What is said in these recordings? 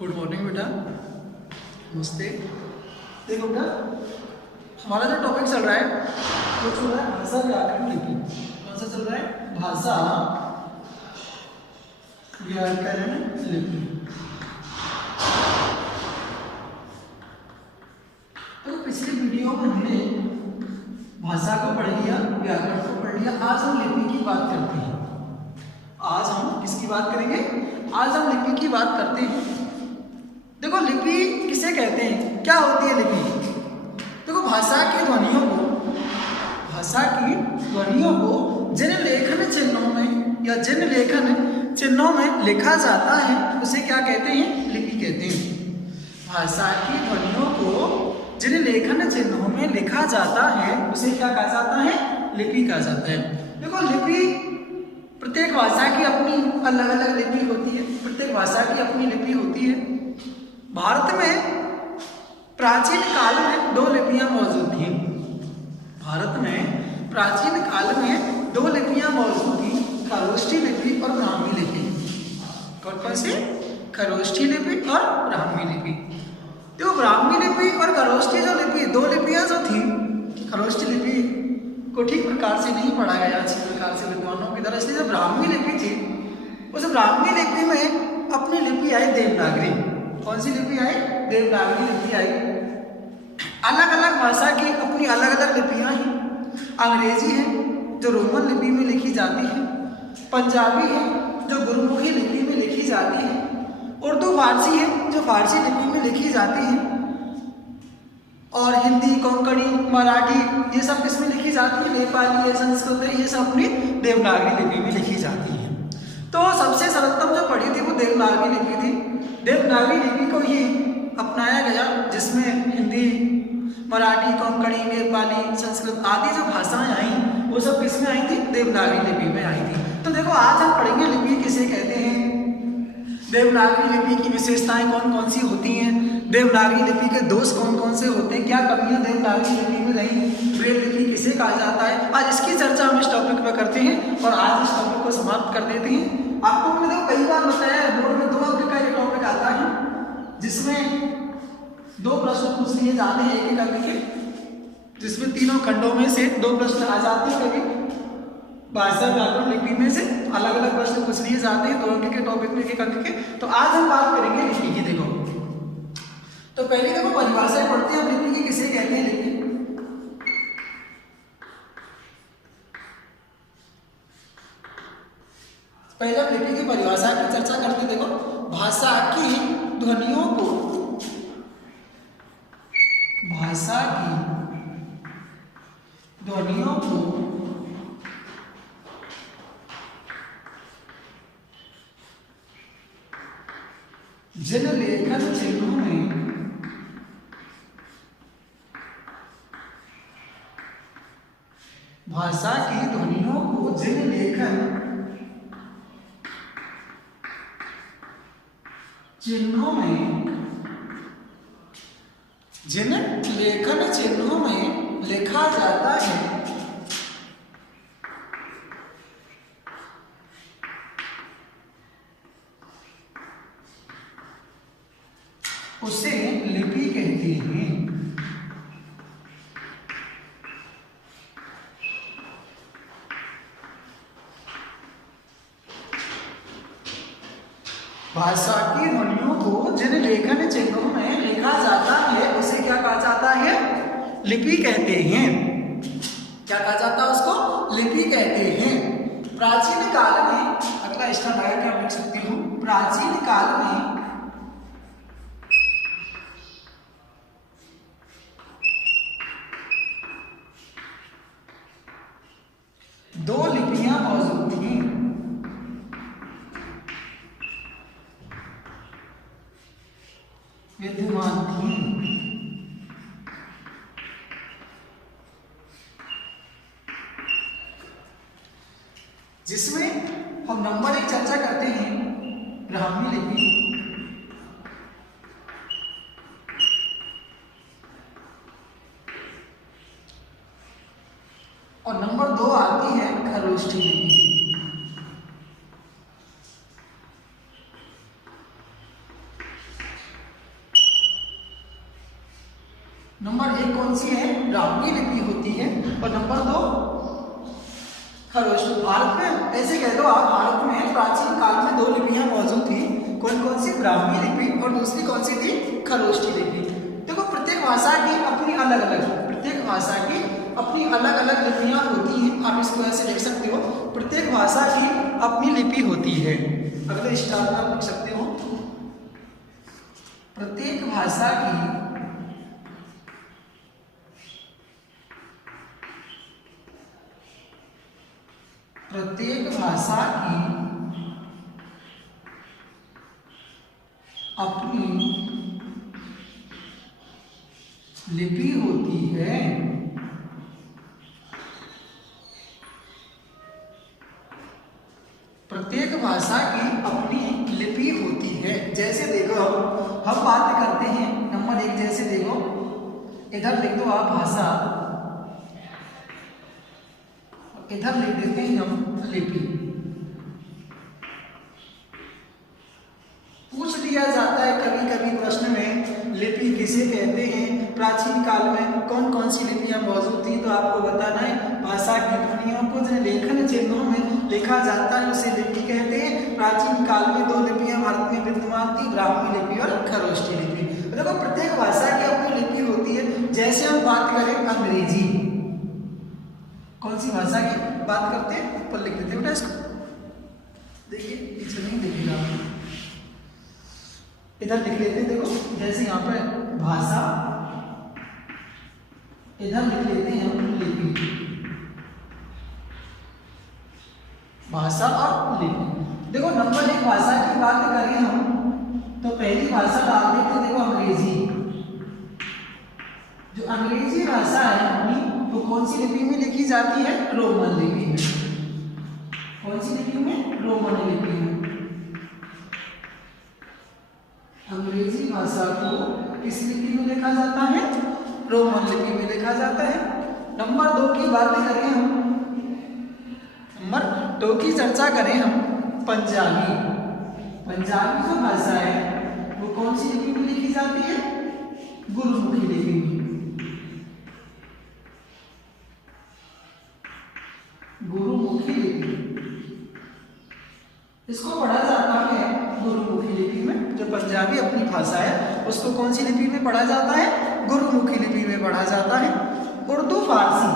Good morning बेटा, नमस्ते। देखो बेटा, हमारा जो टॉपिक चल रहा है वो चल रहा है भाषा व्याकरण लिपि। कौन सा चल रहा है? भाषा व्याकरण लिपि। तो पिछली वीडियो में हमने भाषा को पढ़ लिया, व्याकरण को पढ़ लिया। आज हम लिपि की बात करते हैं। आज हम किसकी बात करेंगे? आज हम लिपि की बात करते हैं। देखो, लिपि किसे कहते हैं, क्या होती है लिपि? देखो, भाषा की ध्वनियों को जिन लेखन चिन्हों में या जिन लेखन चिन्हों में लिखा जाता है उसे क्या कहते हैं? लिपि कहते हैं। भाषा की ध्वनियों को जिन लेखन चिन्हों में लिखा जाता है उसे क्या कहा जाता है? लिपि कहा जाता है। देखो, लिपि प्रत्येक भाषा की अपनी अलग अलग लिपि होती है। प्रत्येक भाषा की अपनी लिपि होती है। भारत में प्राचीन काल में दो लिपियां मौजूद थीं। भारत में प्राचीन काल में दो लिपियां मौजूद थीं, खरोष्ठी लिपि और ब्राह्मी लिपि। कौन कौन सी? खरोष्ठी लिपि और ब्राह्मी लिपि। तो ब्राह्मी लिपि और खरोष्ठी जो लिपि, दो लिपियां जो थीं, खरोष्ठी लिपि को ठीक प्रकार से नहीं पढ़ा गया अच्छी प्रकार से विद्वानों की तरह, इसलिए जो ब्राह्मी लिपि थी उस ब्राह्मी लिपि में अपनी लिपि आई देवनागरी। कौन सी लिपि आई? देवनागरी लिपि आई। अलग अलग भाषा की अपनी अलग अलग लिपियां हैं। अंग्रेजी है जो रोमन लिपि में लिखी जाती है, पंजाबी है जो गुरमुखी लिपि में लिखी जाती है, उर्दू फारसी है जो फारसी लिपि में लिखी जाती है, और हिंदी, कोंकणी, मराठी ये सब किसमें लिखी जाती है? नेपाली है, संस्कृत है, ये सब अपनी देवनागरी लिपि में लिखी जाती है। तो सबसे सर्वोत्तम जो पढ़ी थी वो देवनागरी लिपि थी। देवनागरी लिपि को ही अपनाया गया, जिसमें हिंदी, मराठी, कोंकणी, नेपाली, संस्कृत आदि जो भाषाएं आई वो सब किसमें आई थी? देवनागरी लिपि में आई थी। तो देखो, आज हम पढ़ेंगे लिपि किसे कहते हैं, देवनागरी लिपि की विशेषताएं कौन कौन सी होती हैं, देवनागरी लिपि के दोष कौन कौन से होते हैं, क्या कमियां देवनागरी लिपि में रही, ब्रेल लिपि किसे कहा जाता है। आज इसकी चर्चा हम इस टॉपिक पर करते हैं और आज इस टॉपिक को समाप्त कर देते हैं। आपको मैंने देखो कई बार बताया है, बोर्ड में 2 अंक का ये टॉपिक आता है जिसमें 2 प्रश्न पूछ लिए जाते हैं एक अंक के, जिसमें तीनों खंडों में से 2 प्रश्न आ जाते हैं। कभी भाषा व्याकरण लिपि में से अलग अलग प्रश्न पूछ लिए जाते हैं 2 अंक के टॉपिक में, 1 अंक के। तो आज हम बात करेंगे लिपि की। देखो, तो पहले देखो परिभाषा पढ़ते हैं, लिपि की किसे कहते हैं। लिपि पहले हम लिपि की परिभाषा की चर्चा करते हैं। देखो, भाषा की ध्वनियों को जिन लेखन चिन्हों में भाषा की ध्वनियों को जिन लेखन चिन्हों में लिखा जाता है उसे लिपि कहते हैं। भाषा की ध्वनियों को जिन लेखन चिन्हों में लिखा जाता है उसे क्या कहा जाता है? लिपि कहते हैं। क्या कहा जाता है उसको? लिपि कहते हैं। प्राचीन काल में, अगला स्टेप है क्या लिख सकती हूँ, प्राचीन काल में दो लिपियां मौजूद थी। विद्यमान थी। जिसमें हम नंबर 1 चर्चा करते हैं ब्राह्मी लिपि, और नंबर 2 आती है खरोष्ठी लिपि। नंबर 1 कौन सी है? ब्राह्मी लिपि होती है। और नंबर 2 खरोष्टी। भारत में ऐसे कह दो आप, भारत में प्राचीन काल में 2 लिपियां मौजूद थी। कौन कौन सी? ब्राह्मी लिपि और दूसरी कौन सी थी? खरोष्टी लिपि। देखो प्रत्येक भाषा की अपनी अलग अलग, प्रत्येक भाषा की अपनी अलग अलग लिपियां होती हैं। आप इसको ऐसे लिख सकते हो, प्रत्येक भाषा की अपनी लिपि होती है। अगले स्टार में आप लिख सकते हो, प्रत्येक भाषा की अपनी लिपि होती है। प्रत्येक भाषा की अपनी लिपि होती है। जैसे देखो हम बात करते हैं, नंबर 1 जैसे देखो इधर लिख दो आप भाषा, इधर लिख देते हैं हम लिपि। पूछ दिया जाता है कभी कभी प्रश्न में, लिपि किसे कहते हैं, प्राचीन काल में कौन कौन सी लिपियां मौजूद थी, तो आपको बताना है भाषा की ध्वनियों को जो लेखन चिन्हों में लिखा जाता है उसे लिपि कहते हैं। प्राचीन काल में 2 लिपियां भारत में विद्यमान थी, ब्राह्मी लिपि और खरोष्टी लिपि। देखो प्रत्येक भाषा की अपनी लिपि होती है। जैसे हम बात करें अंग्रेजी, कौन सी भाषा की बात करते हैं, ऊपर लिख देते बेटा इसको, देखिए पीछे नहीं दिखेगा, इधर लिख लेते हैं। देखो जैसे यहाँ पे भाषा, इधर लिख लेते हैं हम लिपि, भाषा और लिपि। देखो नंबर 1 भाषा की बात करें हम तो पहली भाषा डाल देते हैं, देखो अंग्रेजी। जो अंग्रेजी भाषा है अपनी वो कौन सी लिपि में लिखी जाती है? रोमन लिपि में। कौन सी लिपि में? रोमन लिपि में। अंग्रेजी भाषा को किस लिपि में लिखा जाता है? रोमन लिपि में लिखा जाता है। नंबर 2 की बात करें हम, नंबर 2 की चर्चा करें हम, पंजाबी। पंजाबी जो भाषा है वो कौन सी लिपि में लिखी जाती है? गुरुमुखी लिपि में। गुरुमुखी लिपि, इसको पढ़ा जाता है गुरुमुखी लिपि में। जो पंजाबी अपनी भाषा है उसको कौन सी लिपि में पढ़ा जाता है? गुरुमुखी लिपि में पढ़ा जाता है। उर्दू फारसी,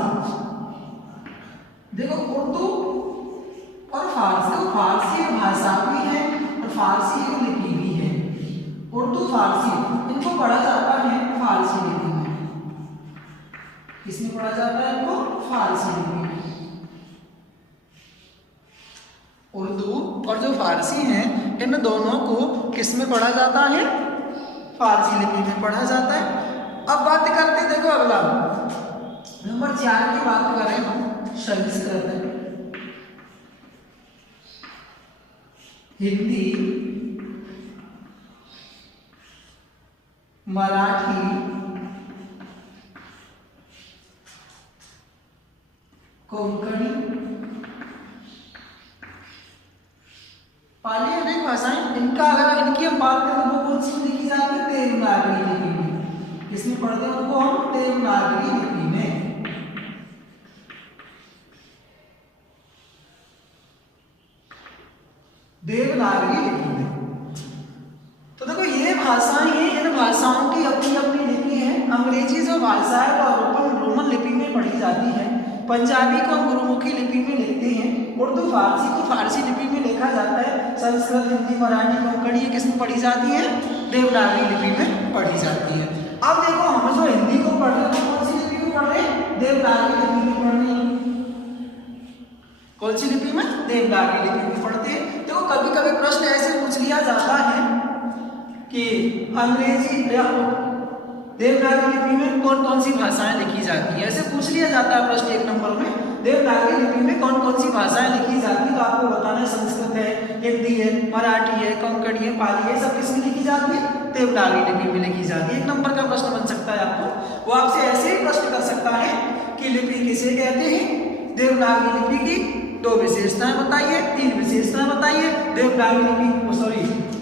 देखो उर्दू और फारसी, फारसी एक भाषा भी है और फारसी एक लिपि भी है। उर्दू फारसी इनको पढ़ा जाता है फारसी लिपि में। किसमें पढ़ा जाता है इनको? फारसी लिपि में। उर्दू और जो फारसी हैं इन दोनों को किस में पढ़ा जाता है? फारसी लिपि में पढ़ा जाता है। अब बात करते हैं, देखो अगला नंबर 4 की बात करें हम, संस्कृत। हिंदी, मराठी, कोंकणी, पाली अनेक भाषाएं। इनका अगर इनकी हम बात करें तो वो कौन सी लिखी जाती है? देवनागरी लिपि में। किसमें पढ़ते हैं उनको हम? देवनागरी लिपि में। देवनागरी लिपि में। तो देखो ये भाषाएं हैं, इन भाषाओं की अपनी अपनी लिपि है। अंग्रेजी जो भाषा है वो रोमन लिपि में पढ़ी जाती है। पंजाबी को हम गुरुमुखी लिपि में लिखते हैं। उर्दू फारसी को फारसी लिपि में लिखा जाता है। संस्कृत, हिंदी, मराठी, कोंकणी ये किसमें पढ़ी जाती है? देवनागरी लिपि में पढ़ी जाती है। अब देखो हम जो हिंदी को पढ़ रहे हैं कौन सी लिपि में पढ़ रहे हैं? देवनागरी लिपि में पढ़ रहे हैं। कौन सी लिपि में? देवनागरी लिपि में पढ़ते हैं। देखो कभी कभी प्रश्न ऐसे पूछ लिया जाता है कि अंग्रेजी या देवनागरी लिपि में कौन कौन सी भाषाएं लिखी जाती है, ऐसे पूछ लिया जाता है प्रश्न 1 नंबर में। देवनागरी लिपि में कौन कौन सी भाषाएं लिखी जाती है, तो आपको बताना है संस्कृत है, हिंदी है, मराठी है, कोंकणी है, पाली है, सब किसमें लिखी जाती है? देवनागरी लिपि में लिखी जाती है। 1 नंबर का प्रश्न बन सकता है आपको। वो आपसे ऐसे ही प्रश्न कर सकता है कि लिपि किसे कहते हैं? देवनागरी लिपि की 2 विशेषताएं बताइए, 3 विशेषताएं बताइए। देवनागरी लिपि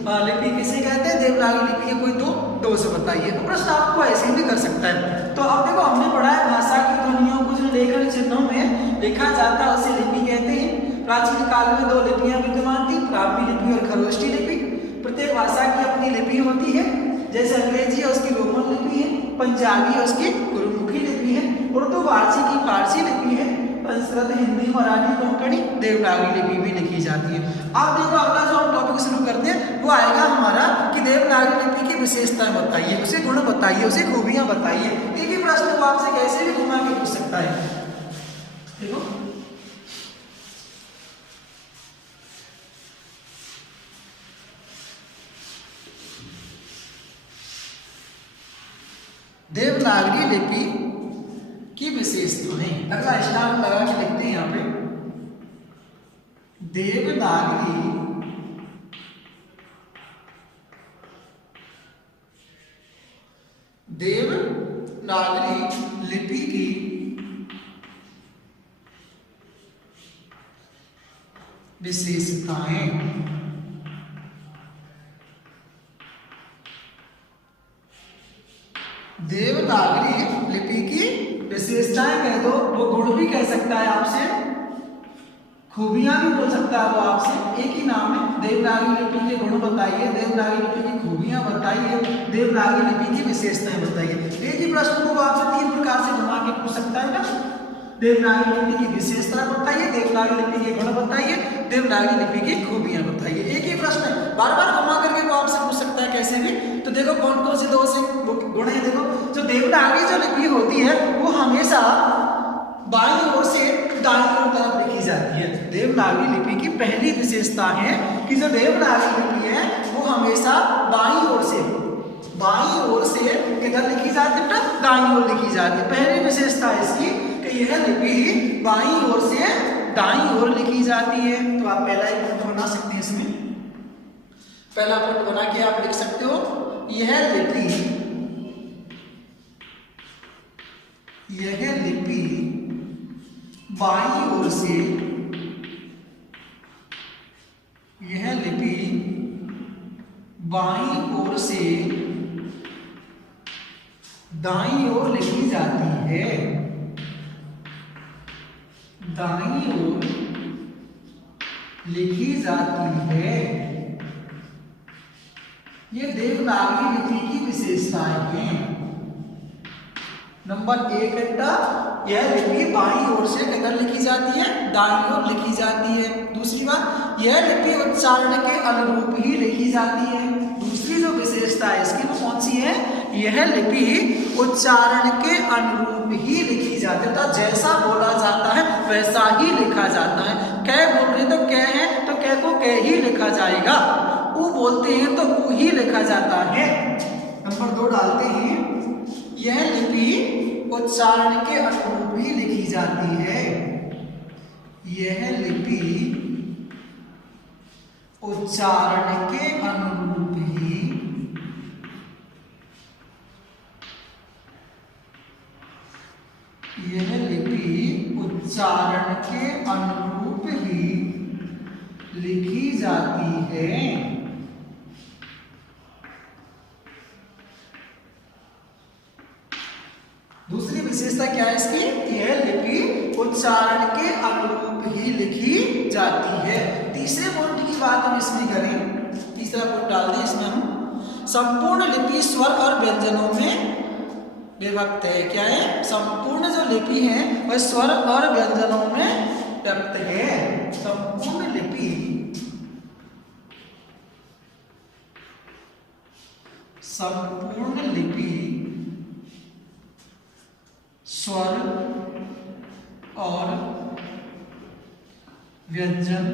लिपि किसे कहते हैं? देवनागरी लिपि के कोई 2 2 से बताइए। तो प्रश्न आपको ऐसे भी कर सकता है। तो अब देखो हमने पढ़ा है भाषा की ध्वनियों को जो लेखन चिन्हों में लिखा जाता है उसे लिपि कहते हैं। प्राचीन काल में 2 लिपियां विद्यमान थी, ब्राह्मी लिपि और खरोष्ठी लिपि। प्रत्येक भाषा की अपनी लिपि होती है, जैसे अंग्रेजी है उसकी रोमन लिपि है, पंजाबी है उसकी गुरुमुखी लिपि है, उर्दू फारसी की फारसी लिपि है, संस्कृत हिंदी मराठी कोंकणी देवनागरी लिपि भी लिखी जाती है। अब देखो अगला जो हम टॉपिक शुरू करते हैं वो आएगा हमारा कि देवनागरी लिपि की विशेषताएं बताइए, उसे गुण बताइए, उसे खूबियां बताइए। एक ही प्रश्न को आपसे कैसे भी घुमा के पूछ सकता है। देखो देवनागरी लिपि की विशेषताएं, अगला स्टार लगा के लिखते हैं यहाँ पे देवनागरी लिपि की विशेषताएं। देवनागरी लिपि की विशेषताएं कह दो, वो गुण भी कह सकता है आपसे, खूबियां भी बोल सकता है वो आपसे। एक ही नाम है, देवनागरी लिपि के गुण बताइए, देवनागरी लिपि की खूबियां बताइए, देवनागरी लिपि की विशेषताएं बताइए। एक ही प्रश्न को आपसे 3 प्रकार से घुमा के पूछ सकता है ना। देवनागरी लिपि की विशेषता बताइए, देवनागरी लिपि के गुण बताइए, देवनागरी लिपि की खूबियां बताइए। एक ही प्रश्न है, बार बार घुमा करके वो आपसे पूछ सकता है कैसे भी। तो देखो कौन कौन से 2 से गुण है। देखो जो देवनागरी जो लिपि होती है वो हमेशा बाईं ओर से दाईं ओर तरफ लिखी जाती है। देवनागरी लिपि की पहली विशेषता है कि जो देवनागरी लिपि है वो हमेशा बाईं ओर से किधर लिखी जाती है, दाईं ओर लिखी जाती है। पहली विशेषता है इसकी कि यह लिपि बाईं ओर से दाईं ओर लिखी जाती है। तो आप पहला एक पॉइंट बना सकते हैं, इसमें पहला पॉइंट बना के आप लिख सकते हो, यह लिपि बाईं ओर से, यह लिपि बाईं ओर से दाईं ओर लिखी जाती है, दाईं ओर लिखी जाती है। ये देवनागरी लिपि की विशेषताएं हैं। नंबर 1 बेटा, यह लिपि बाईं ओर से किधर लिखी जाती है, दाईं ओर लिखी जाती है। दूसरी बात, यह लिपि उच्चारण के अनुरूप ही लिखी जाती है। दूसरी जो विशेषता है इसकी वो कौन सी है, यह लिपि उच्चारण के अनुरूप ही लिखी जाती है। तो जैसा बोला जाता है वैसा ही लिखा जाता है। कै बोल रहे तो कै है तो कै को कै ही लिखा जाएगा, ऊ बोलते हैं तो ऊ ही लिखा जाता है। नंबर 2 डालते हैं, यह लिपि उच्चारण के अनुरूप ही लिखी जाती है। यह लिपि उच्चारण के अनुरूप ही लिखी जाती है। दूसरी विशेषता क्या है इसकी, यह लिपि उच्चारण के अनुरूप ही लिखी जाती है। तीसरे पॉइंट की बात हम इसमें करें, तीसरा पॉइंट डाल दें इसमें हम, संपूर्ण लिपि स्वर और व्यंजनों में विभक्त है। क्या है, संपूर्ण जो लिपि है वह स्वर और व्यंजनों में व्यक्त है। संपूर्ण लिपि स्वर और व्यंजन,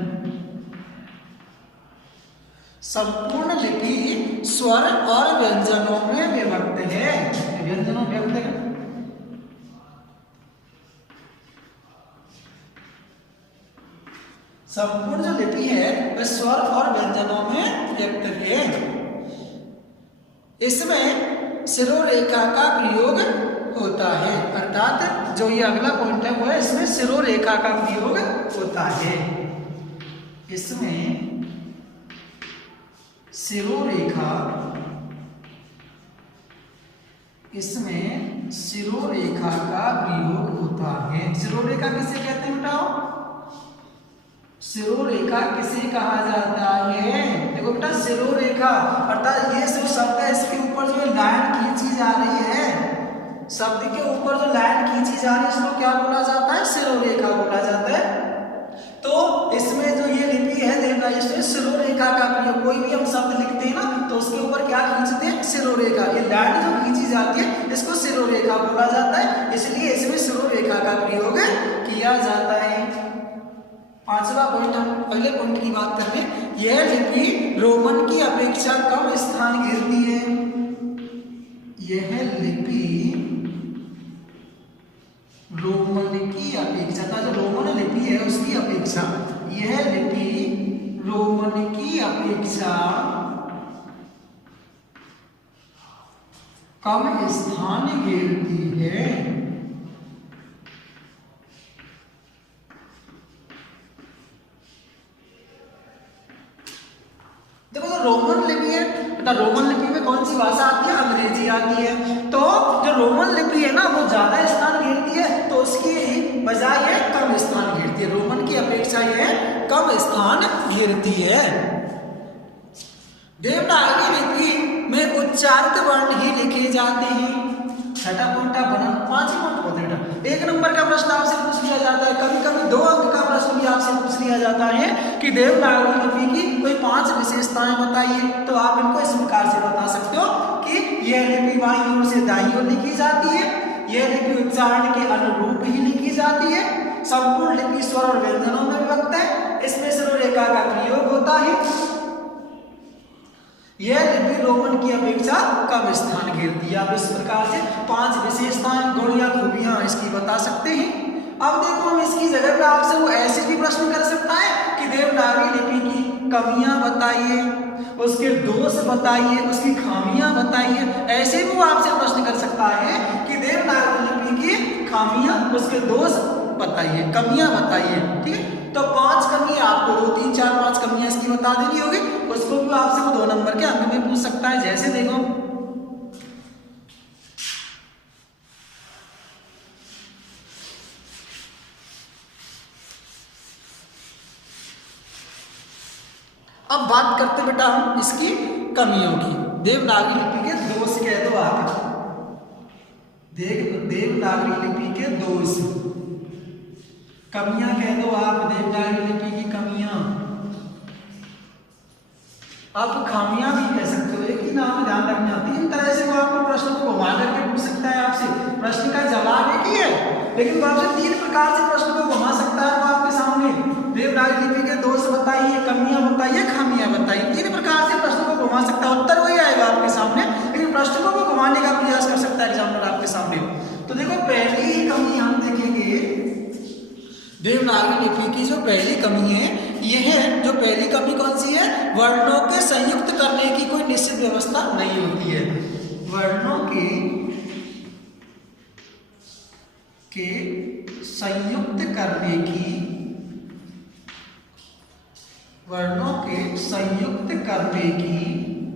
संपूर्ण लिपि स्वर और व्यंजनों में विभक्त है। व्यंजनों में व्यक्त है। संपूर्ण जो लिपि है वह स्वर और व्यंजनों में व्यक्त है। इसमें शिरोरेखा का प्रयोग होता है, अर्थात जो ये अगला पॉइंट है वह इसमें शिरोरेखा का प्रयोग होता है। इसमें शिरोरेखा इसमें शिरोरेखा का प्रयोग होता है। शिरोरेखा किसे कहते हैं बेटा? शिरोरेखा किसे कहा जाता है? देखो बेटा, शिरोरेखा अर्थात ये जो शब्द है इसके ऊपर जो लाइन खींची जा रही है, शब्द के ऊपर जो लाइन खींची जा रही है इसको क्या बोला जाता है? शिरोरेखा बोला जाता है। तो इसमें जो ये लिपि है देवनागरी, इसमें शिरोरेखा का प्रयोग, कोई भी हम शब्द लिखते हैं ना तो उसके ऊपर क्या खींचते हैं? शिरोरेखा। ये लाइन जो खींची जाती है इसको शिरोरेखा बोला जाता है, इसलिए इसमें शिरोरेखा का प्रयोग किया जाता है। पांचवा पॉइंट, हम पहले पॉइंट की बात कर रहे हैं, यह लिपि रोमन की अपेक्षा कम स्थान घेरती है। यह लिपि रोमन की अपेक्षा, जो रोमन लिपि है उसकी अपेक्षा, यह लिपि रोमन की अपेक्षा कम स्थान घेरती है। देखो जो रोमन लिपि है, रोमन लिपि में कौन सी भाषा आती है? अंग्रेजी आती है। तो जो रोमन लिपि है ना वो ज्यादा स्थान घेरती है, तो उसकी बजाय ये कम स्थान घेरती है। रोमन की अपेक्षा ये कम स्थान घेरती है। देवनागरी लिपि में उच्चारित वर्ण ही लिखे जाते हैं। छठा पॉइंट आप बना, 5 ही पॉइंट होते हैं। 1 नंबर का प्रश्न आपसे पूछ लिया जाता है, कभी कभी 2 अंक का प्रश्न भी आपसे पूछ लिया जाता है कि देवनागरी लिपि की कोई 5 विशेषताएं बताइए। तो आप इनको इस प्रकार से बता सकते हो कि यह लिपि बाईं ओर से दाईं ओर लिखी जाती है, यह लिपि उच्चारण के अनुरूप ही लिखी जाती है, संपूर्ण लिपि स्वर और व्यंजनों में विभक्त है, इसमें शिरोरेखा का प्रयोग होता है, यह लिपि रोमन की अपेक्षा कम स्थान घेरती है। आप इस प्रकार से 5 विशेषताएं, गुण या खूबियां इसकी बता सकते हैं। अब देखो हम इसकी जगह पे आपसे वो ऐसे भी प्रश्न कर सकता है कि देवनागरी लिपि की कमियां बताइए, उसके दोष बताइए, उसकी खामियां बताइए। ऐसे भी वो आपसे प्रश्न कर सकता है कि देवनागरी लिपि की खामियां, उसके दोष बताइए, कमियां बताइए। ठीक है, तो 5 कमियां आपको 2, 3, 4, 5 कमियां इसकी बता देनी होगी। उसको भी आपसे वो 2 नंबर के अंक में पूछ सकता है। जैसे देखो, अब बात करते बेटा हम इसकी कमियों की। देवनागरी लिपि के दोष कह दो आप, देवनागरी लिपि के दोष, कमियां कह दो आप, देवनागरी लिपि की कमियां। आप खामियां भी कह सकते हो, एक ही नाम में ध्यान रखना। 3 तरह से वो आपको प्रश्न को घुमा करके पूछ सकता है आपसे। प्रश्न का जवाब एक ही है, लेकिन वो आपसे 3 प्रकार से प्रश्न को घुमा सकता है। वो आपके सामने देवनागरी लिपि के दोष बताइए, कमियां बताइए, खामियां बताइए, 3 प्रकार से प्रश्न को घुमा सकता है। उत्तर वही आएगा आपके सामने, लेकिन प्रश्नों को घुमाने का प्रयास कर सकता है एग्जामिनर आपके सामने। तो देखो, पहली ही कमी हम देखेंगे, देवनागरी लिपि की जो पहली कमी है, यह है, जो पहली कमी कौन सी है? वर्णों के संयुक्त करने की कोई निश्चित व्यवस्था नहीं होती है। वर्णों के संयुक्त करने की, वर्णों के संयुक्त करने की कोई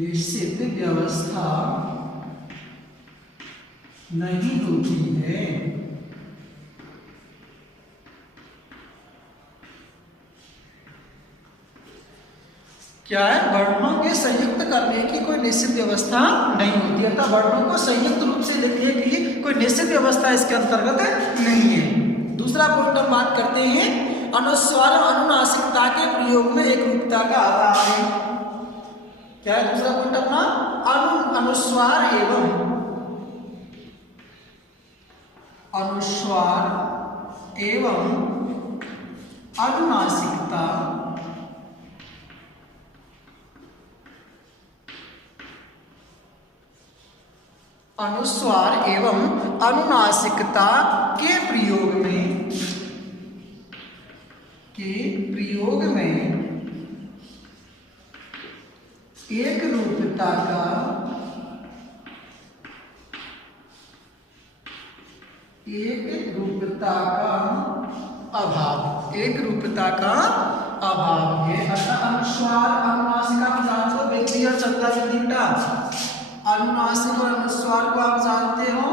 निश्चित व्यवस्था नहीं होती है। क्या है? वर्णों के संयुक्त करने की कोई निश्चित व्यवस्था नहीं होती, अर्थात वर्णों को संयुक्त रूप से लिखने की कोई निश्चित व्यवस्था इसके अंतर्गत नहीं है। दूसरा पॉइंट हम बात करते हैं, अनुस्वार और अनुनासिकता के प्रयोग में एकरूपता का अभाव है। क्या है दूसरा पॉइंट अपना? अनुस्वार एवं अनुनासिकता अनुस्वार एवं अनुनासिकता के प्रयोग में एक रूपता का एक रूपता का अभाव, एक रूपता का अभाव है। अर्थात अनुस्वार अनुनासिक आप जानते हो, व्यक्ति और चलता व्यक्तिटा, अनुनासिक और अनुस्वार को आप जानते हो,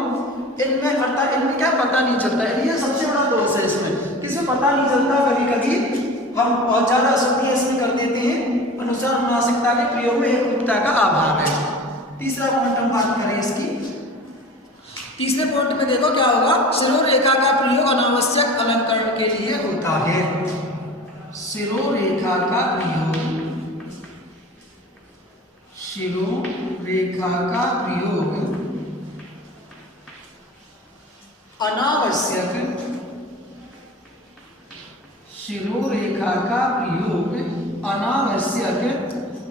इनमें अर्थात इनमें क्या पता नहीं चलता है, ये सबसे बड़ा दोष है इसमें, किसमें पता नहीं चलता। कभी कभी हम बहुत ज्यादा अशुद्धि इसमें कर देते हैं, अनुस्वार अनुनासिकता के प्रयोग में एक रूपता का अभाव है। तीसरा पॉइंट हम बात करें इसकी, तीसरे पॉइंट में देखो क्या होगा, शिरोरेखा का प्रयोग अनावश्यक अलंकरण के लिए होता है। शिरोरेखा का प्रयोग, शिरोरेखा का प्रयोग अनावश्यक, शिरोरेखा का प्रयोग अनावश्यक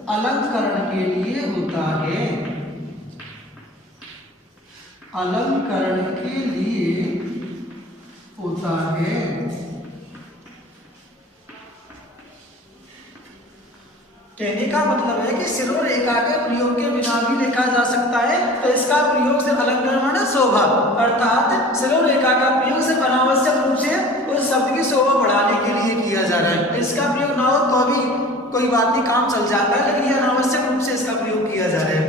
अलंकरण के लिए होता है, अलंकरण के लिए होता है। कहने का मतलब है कि शिरोरेखा के प्रयोग के बिना भी लिखा जा सकता है, तो इसका प्रयोग से अलंकरण माने शोभा, अर्थात शिरोरेखा का प्रयोग से अनावश्यक रूप से उस शब्द की शोभा बढ़ाने के लिए किया जा रहा है। इसका प्रयोग ना हो तो भी कोई बात नहीं, काम चल जाता है, लेकिन ये अनावश्यक रूप से इसका प्रयोग किया जा रहा है।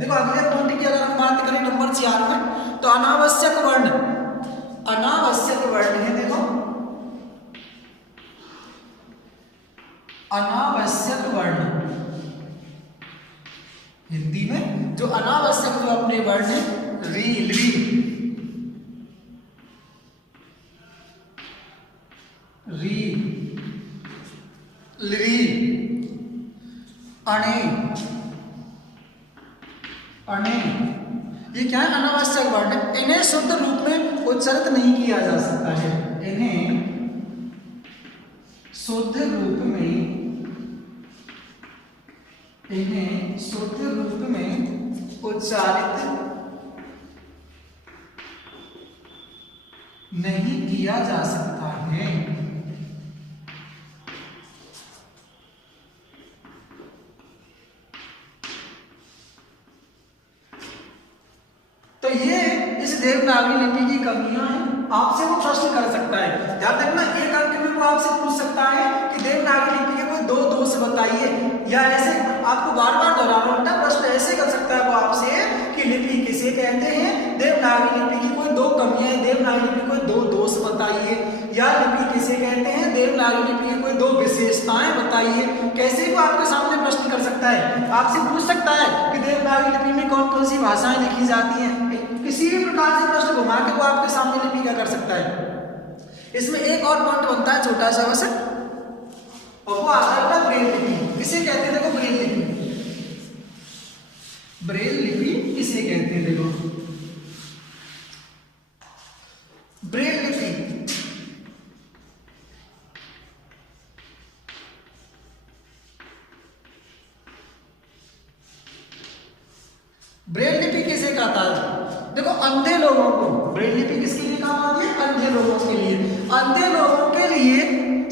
देखो अगले पॉइंट की अगर हम बात करें नंबर 4 में, तो अनावश्यक वर्ण, अनावश्यक वर्ण है, देखो अनावश्यक वर्ण हिंदी में जो अनावश्यक जो अपने वर्ण है, री, ली, री, ली, अणे, अणे, ये क्या है, अनावश्यक वर्ण है। इन्हें शुद्ध रूप में उच्चारित नहीं किया जा सकता है, इन्हें शुद्ध रूप में, इन्हें शुद्ध रूप में उच्चारित नहीं किया जा सकता है। तो ये इस देवनागरी लिपि की कमियां हैं, आपसे वो प्रश्न कर सकता है। ध्यान रखना, एक अंक में वो आपसे पूछ सकता है कि देवनागरी लिपि के कोई दो दोष बताइए, या ऐसे आपको बार बार दोहराना होता है, प्रश्न ऐसे कर सकता है वो आपसे कि लिपि किसे कहते हैं, देवनागरी लिपि की कोई दो कमियां हैं, देवनागरी लिपि कोई दो दोष बताइए, या लिपि किसे कहते हैं, देवनागरी लिपि की कोई दो विशेषताएं बताइए। कैसे वो आपके सामने प्रश्न कर सकता है, आपसे पूछ सकता है कि देवनागरी लिपि में कौन कौन सी भाषाएं लिखी जाती हैं, किसी भी प्रकार से प्रश्न घुमा के वो आपके सामने लिपि क्या कर सकता है। इसमें एक और पॉइंट बनता है छोटा सा बस, और वो आता है ब्रेल लिपि। किसे कहते हैं, देखो ब्रेल लिपि, ब्रेल लिपि किसे कहते हैं, देखो ब्रेल लिपि, ब्रेल लिपि किसे कहता है, देखो अंधे लोगों को, ब्रेल लिपि किसके लिए काम आती है, अंधे लोगों के लिए, अंधे लोगों के लिए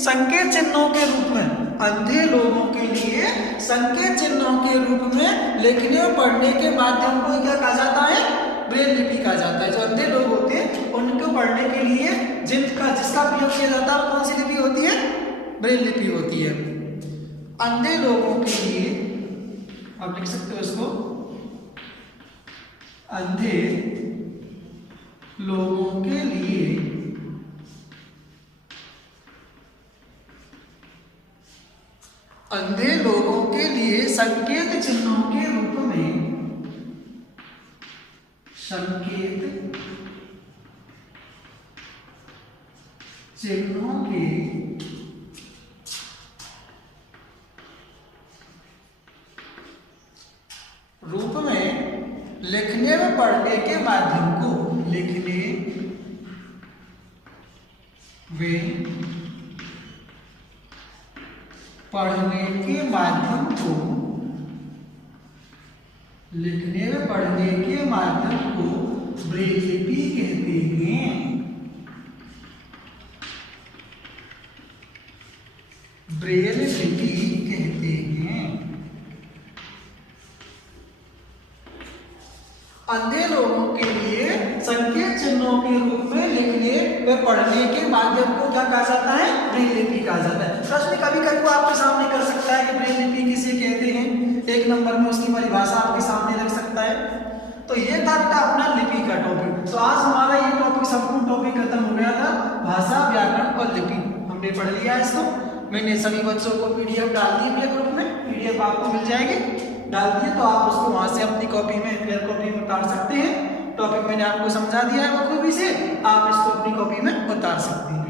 संकेत चिन्हों के रूप में, अंधे लोगों के लिए संकेत चिन्हों के रूप में लिखने और पढ़ने के माध्यम को क्या कहा जाता है, ब्रेल लिपि कहा जाता है। जो अंधे लोग होते हैं उनको पढ़ने के लिए जिसका प्रयोग किया जाता है कौन सी लिपि होती है, ब्रेल लिपि होती है। अंधे लोगों के लिए आप लिख सकते हो इसको, अंधे लोगों के लिए अंधे लोगों के लिए संकेत चिन्हों के रूप में, संकेत चिन्हों के रूप में लिखने व पढ़ने के माध्यम को, लिखने वे पढ़ने के माध्यम को, लिखने व पढ़ने के माध्यम को ब्रेल लिपि कहते हैं, ब्रेल लिपि कहते हैं। अंधे लोगों के लिए संकेत चिन्हों के रूप में लिखने व पढ़ने के माध्यम को क्या कहा जाता है, ब्रेल लिपि कहा जाता है। प्रश्न कभी कभी वो आपके सामने कर सकता है कि ब्रेल लिपि किसे कहते हैं, 1 नंबर में उसकी परिभाषा आपके सामने रख सकता है। तो ये था बेटा अपना लिपि का टॉपिक। तो आज हमारा ये टॉपिक संपूर्ण टॉपिक खत्म हो गया था, भाषा, व्याकरण और लिपि हमने पढ़ लिया इसको। मैंने सभी बच्चों को पीडीएफ डाल दी है ग्रुप में, पीडीएफ आपको मिल जाएगी, डाल दिए तो आप उसको वहां से अपनी कॉपी में, क्लियर कॉपी में उतार सकते हैं। टॉपिक मैंने आपको समझा दिया है बखूबी से, आप इसको अपनी कॉपी में उतार सकते हैं।